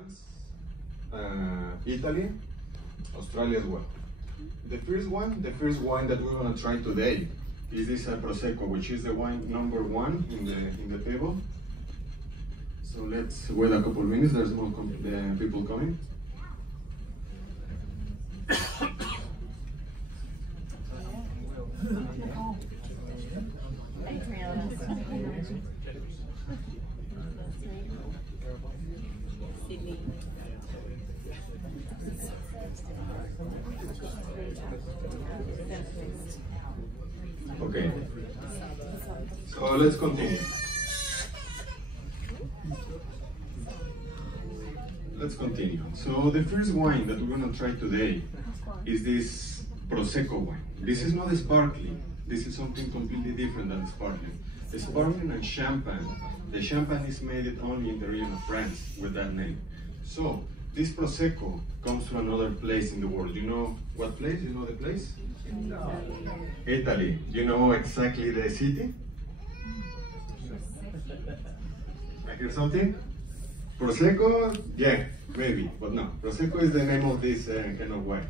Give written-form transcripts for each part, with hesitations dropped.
France, Italy, Australia as well. The first wine that we're gonna try today is this Prosecco, which is the wine number 1 in the table. So let's wait a couple minutes. There's more people coming. Okay, so let's continue. So the first wine that we're going to try today is this Prosecco wine. This is not a sparkling. This is something completely different than sparkling. The sparkling and champagne. The champagne is made only in the region of France with that name. So this Prosecco comes from another place in the world. You know what place? You know the place? No. Italy. You know exactly the city? I hear something? Prosecco? Yeah, maybe, but no. Prosecco is the name of this kind of wine.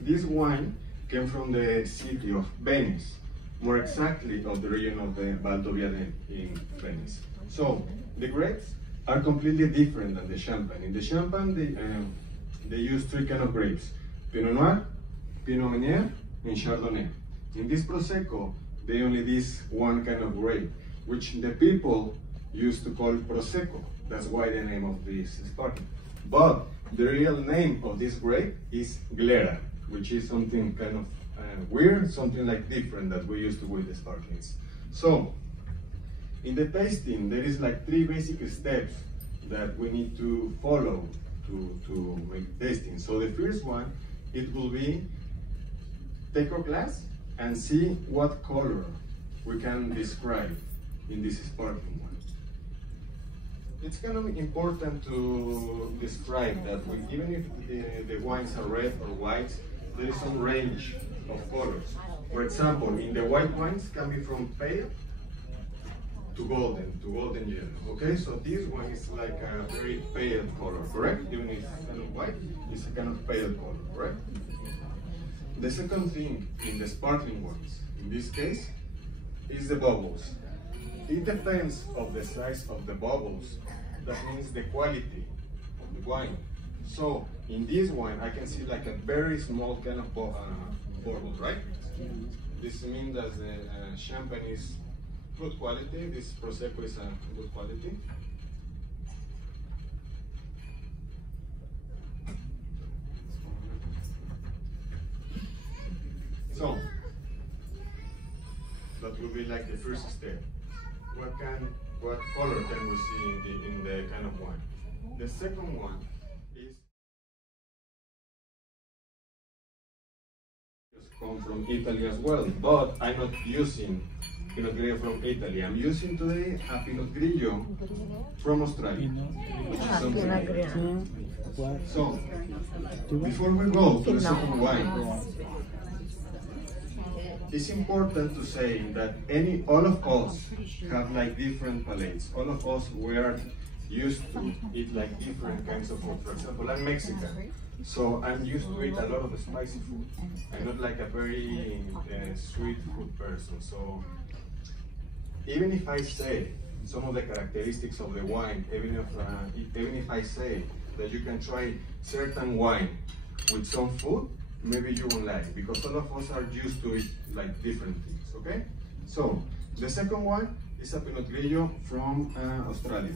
This wine came from the city of Venice, more exactly of the region of the Valdovia in Venice. So the grapes are completely different than the champagne. In the champagne, they use 3 kind of grapes: Pinot Noir, Pinot Meunier, and Chardonnay. In this Prosecco, they only use 1 kind of grape, which the people used to call Prosecco. That's why the name of this sparkling. But the real name of this grape is Glera, which is something kind of weird, something like different that we used to with the sparklings. So in the tasting, there is like 3 basic steps that we need to follow to make tasting. So the first one, it will be take a glass and see what color we can describe in this sparkling one. It's kind of important to describe that even if the wines are red or white, there is some range of colors. For example, in the white wines can be from pale to golden yellow. Okay, so this one is like a very pale color, correct? Even if it's kind of white, it's a kind of pale color, correct? The second thing in the sparkling wines, in this case, is the bubbles. It depends of the size of the bubbles. That means the quality of the wine. So in this wine, I can see like a very small kind of bubble, right? This means that the champagne is good quality. This Prosecco is a good quality. So that will be like the first step. What color can we see in the kind of wine? The second one is come from Italy as well, but I'm not using Pinot Grigio from Italy. I'm using today a Pinot Grigio from Australia, which is something. So before we go to the second wine, it's important to say that all of us have like different palates. All of us, we are used to eat like different kinds of food. For example, I'm Mexican, so I'm used to eat a lot of spicy food. I'm not like a very sweet food person. So even if I say some of the characteristics of the wine, even if I say that you can try certain wine with some food, maybe you won't like, because all of us are used to it like different things, okay? So, the second one is a Pinot Grigio from Australia.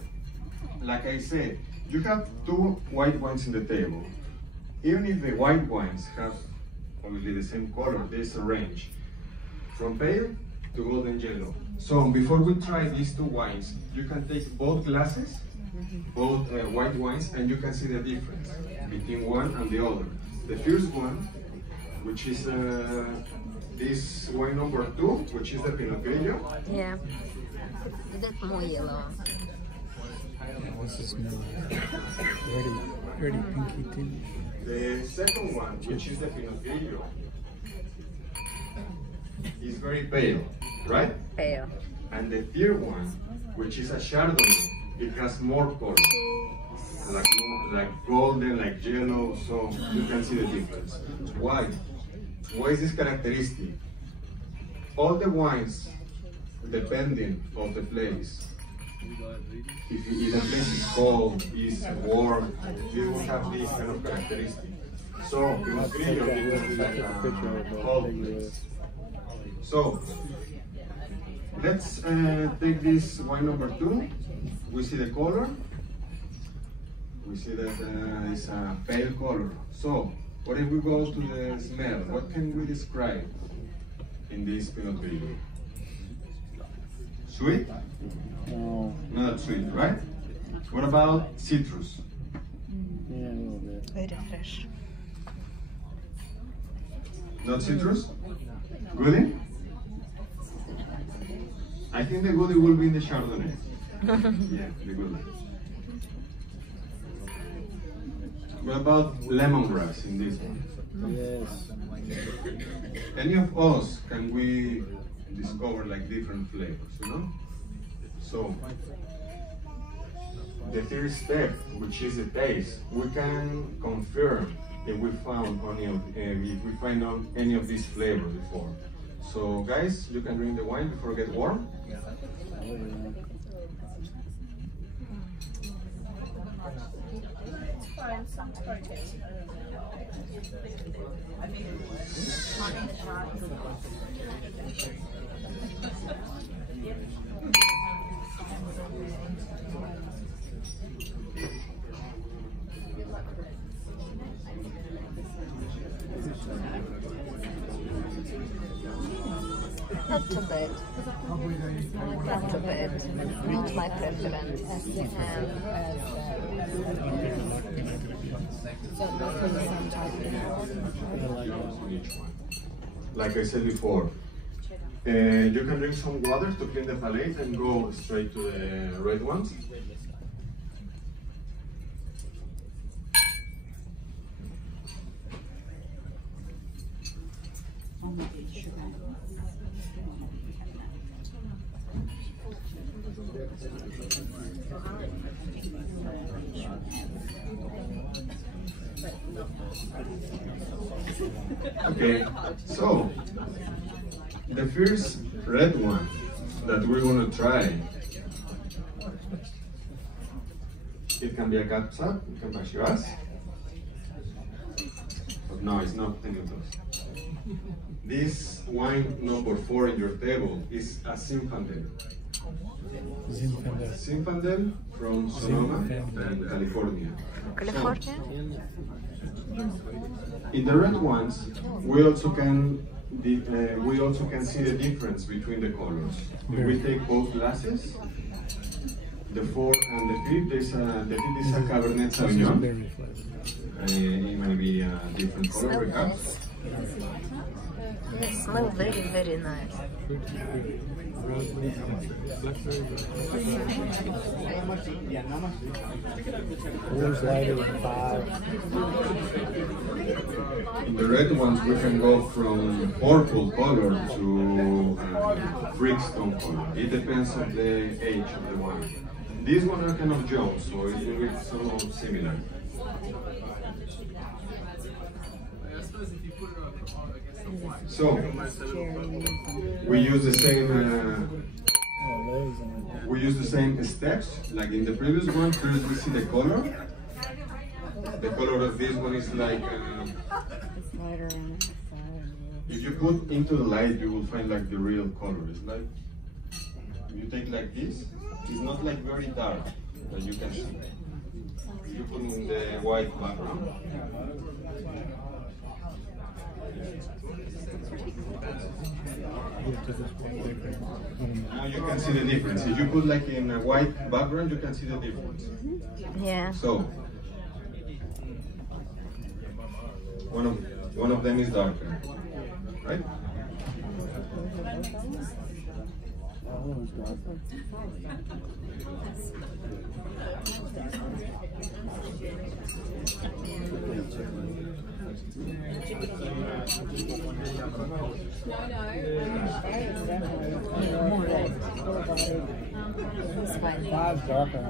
Like I said, you have 2 white wines in the table. Even if the white wines have obviously the same color, there's a range from pale to golden yellow. So, before we try these 2 wines, you can take both glasses, both white wines, and you can see the difference between one and the other. The first one, which is this wine number 2, which is the Pinot Grigio. Yeah, that's more yellow. This is more very pinky tinge. The second one, which is the Pinot Grigio, is very pale, right? Pale. And the third one, which is a Chardonnay, it has more color. like golden, like yellow, so you can see the difference. Why? Why is this characteristic? All the wines, depending on the place, if the place is cold, is warm, you will have this kind of characteristic. So, Pinot Grillo will be like a cold place. So, let's take this wine number 2. We see the color. We see that it's a pale color. So, what if we go to the smell? What can we describe in this Pinot Grillo? Sweet? No. Not sweet, right? What about citrus? Yeah, a little bit. Very fresh. Not citrus? Goody? I think the goody will be in the Chardonnay. Yeah, the goody. What about lemongrass in this one? Yes. Any of us can we discover like different flavors, you know? So the third step, which is the taste, we can confirm if we found any of these flavors before. So guys, you can drink the wine before it gets warm. Not too bad. Not too bad. Not my preference. Like I said before, you can drink some water to clean the palate and go straight to the red ones. Okay, so the first red one that we're going to try, it can be a catsup, it can be a shiraz, but no, it's not any of those. This wine number 4 in your table is a Zinfandel. Zinfandel from Sonoma and California. California? In the red ones, we also can see the difference between the colors. If we take both glasses, the 4 and the 5th, the 5th is a Cabernet Sauvignon. It might be a different color, perhaps. They smell very, very nice. In the red ones, we can go from purple color to brickstone color. It depends on the age of the wine. These ones are kind of young, so it will be somewhat similar. So we use the same steps like in the previous one. First we see the color. The color of this one is like if you put into the light, you will find like the real color. It's like you take like this. It's not like very dark, but you can see. If you put in the white background. Now you can see the difference. If you put like in a white background, you can see the difference. Yeah. So one of them is darker, right? More red. This one. Darker.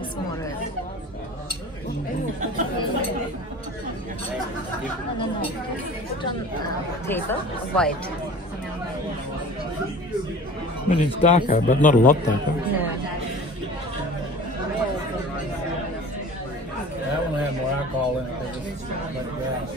It's more red. Put on table, white. I mean, it's darker, but not a lot darker. No. That one had more alcohol in it because it's like grass.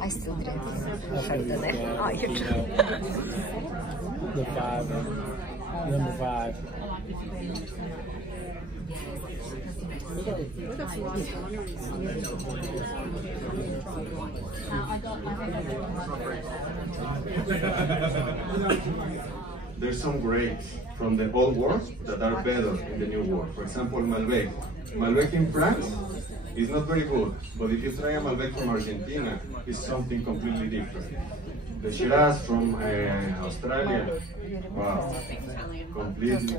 I still drink. Oh, you do. The 5. Number 5. There's some grapes from the old world that are better in the new world. For example, Malbec. Malbec in France is not very good, but if you try a Malbec from Argentina, it's something completely different. The Shiraz from Australia, wow,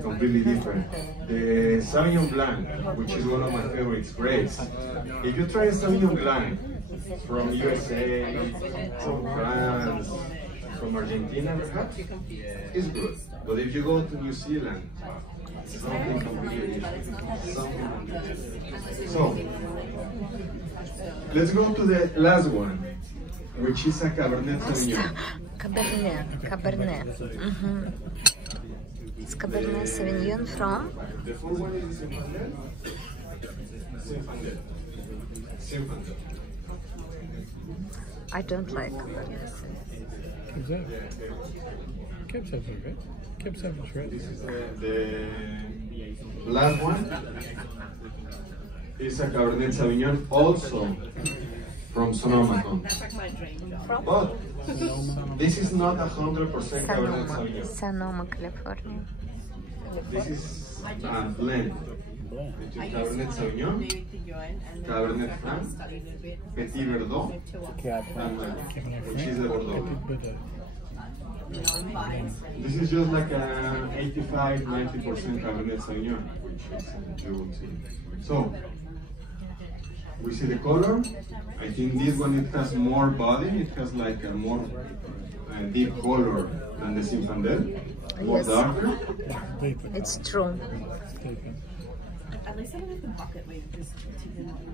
completely different. The Sauvignon Blanc, which is one of my favorite grapes. If you try a Sauvignon Blanc from USA, from France, from Argentina perhaps, it's good. But if you go to New Zealand, something completely different. So, let's go to the last one, which is a Cabernet Sauvignon. Cabernet. It's Cabernet Sauvignon from? The full one is Zinfandel. Zinfandel. I don't like Cabernet. Keeps having red. Keeps having red. This is the last one. Is a Cabernet Sauvignon also from Sonoma. But this is not 100% Cabernet Sauvignon. Sonoma, California. This is a blend between Cabernet Sauvignon, Cabernet Franc, Petit Verdot, and which is the Bordeaux. This is just like a 85–90% Cabernet Sauvignon, which is you will see. So we see the color. I think this one it has more body. It has like a more deep color than the Zinfandel, more Yes. darker. It's true.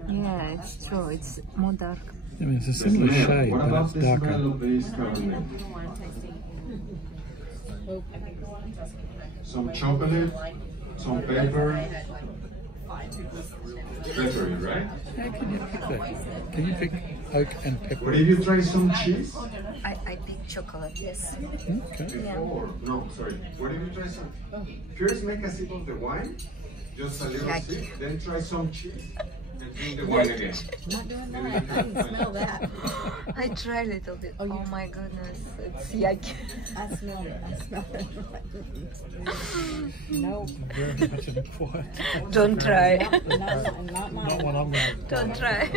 Yeah, it's true. It's more dark. I mean, it's a The similar smell. shade, What but about it's the darker. smell of this Cabernet? Some chocolate, some pepper. Peppery, right? How can you pick that? Can you pick oak and pepper? What if you try some cheese? I pick chocolate, yes. Okay. Before, no, sorry. What if you try some? First make a sip of the wine, just a little Yucky. sip, then try some cheese, and drink the wine again. Not doing that. I didn't smell that. I try a little bit. Oh my goodness, it's yucky. I smelled it. I smelled it. No, Very much in quiet. Don't try. not Not mine. one I'm going to. Don't try.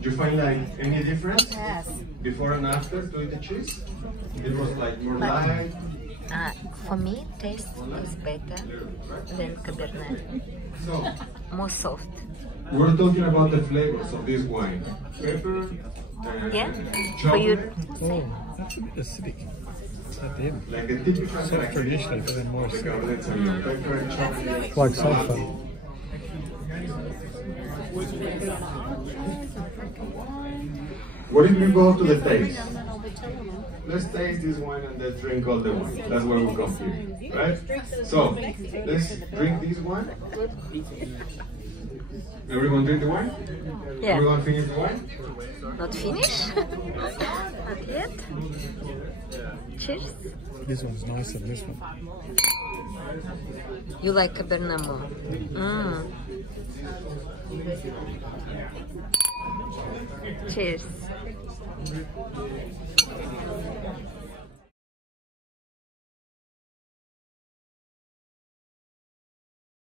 Do you find like any difference Yes. before and after to eat the cheese? It was like more light. For me, taste is better than Cabernet. So More soft. we're talking about the flavors of this wine: pepper, Yeah? For you, chocolate, Oh, that's a bit acidic. Is that them? like the typical Soft characteristics traditionally, but then more of the acidic. Cabernet Sauvignon. Pepper and chocolate. Like sulfur. What if we go to the taste? Let's taste this wine and then drink all the wine. That's why we come here, right? So, let's drink this wine. Everyone drink the wine? yeah. Everyone finish the wine? Not finished? Not yet. Cheers. This one's nicer than this one. You like Cabernet more? Cheers.